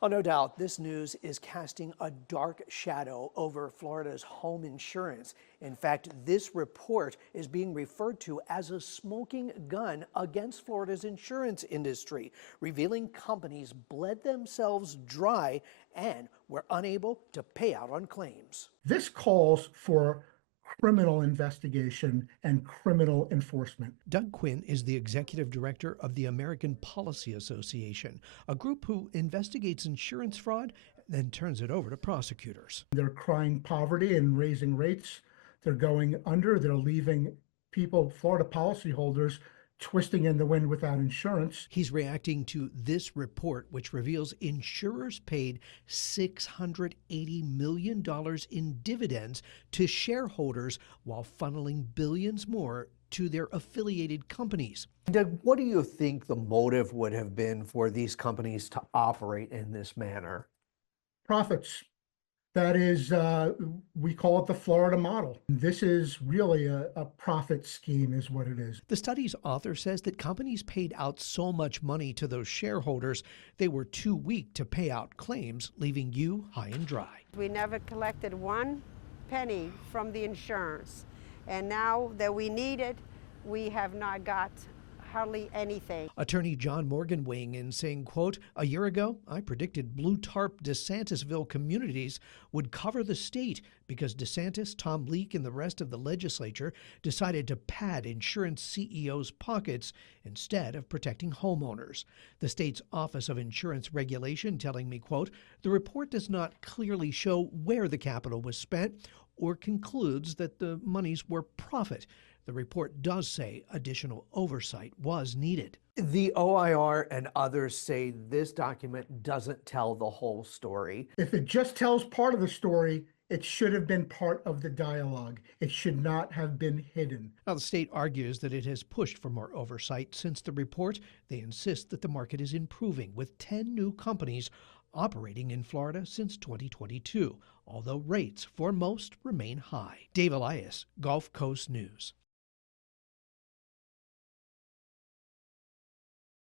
Oh, no doubt, this news is casting a dark shadow over Florida's home insurance. In fact, this report is being referred to as a smoking gun against Florida's insurance industry, revealing companies bled themselves dry and were unable to pay out on claims. This calls for criminal investigation and criminal enforcement. Doug Quinn is the executive director of the American Policy Association, a group who investigates insurance fraud and then turns it over to prosecutors. They're crying poverty and raising rates. They're going under. They're leaving people, Florida policyholders, twisting in the wind without insurance. He's reacting to this report, which reveals insurers paid $680 million in dividends to shareholders while funneling billions more to their affiliated companies. Doug, what do you think the motive would have been for these companies to operate in this manner? Profits. That is, we call it the Florida model. This is really a profit scheme is what it is. The study's author says that companies paid out so much money to those shareholders, they were too weak to pay out claims, leaving you high and dry. We never collected one penny from the insurance. And now that we need it, we have not got hardly anything. Attorney John Morgan weighing in saying, quote, "A year ago, I predicted blue tarp DeSantisville communities would cover the state because DeSantis, Tom Leak, and the rest of the legislature decided to pad insurance CEOs' pockets instead of protecting homeowners." The state's Office of Insurance Regulation telling me, quote, "The report does not clearly show where the capital was spent or concludes that the monies were profit. The report does say additional oversight was needed." The OIR and others say this document doesn't tell the whole story. If it just tells part of the story, it should have been part of the dialogue. It should not have been hidden. Now, the state argues that it has pushed for more oversight since the report. They insist that the market is improving, with 10 new companies operating in Florida since 2022, although rates for most remain high. Dave Elias, Gulf Coast News.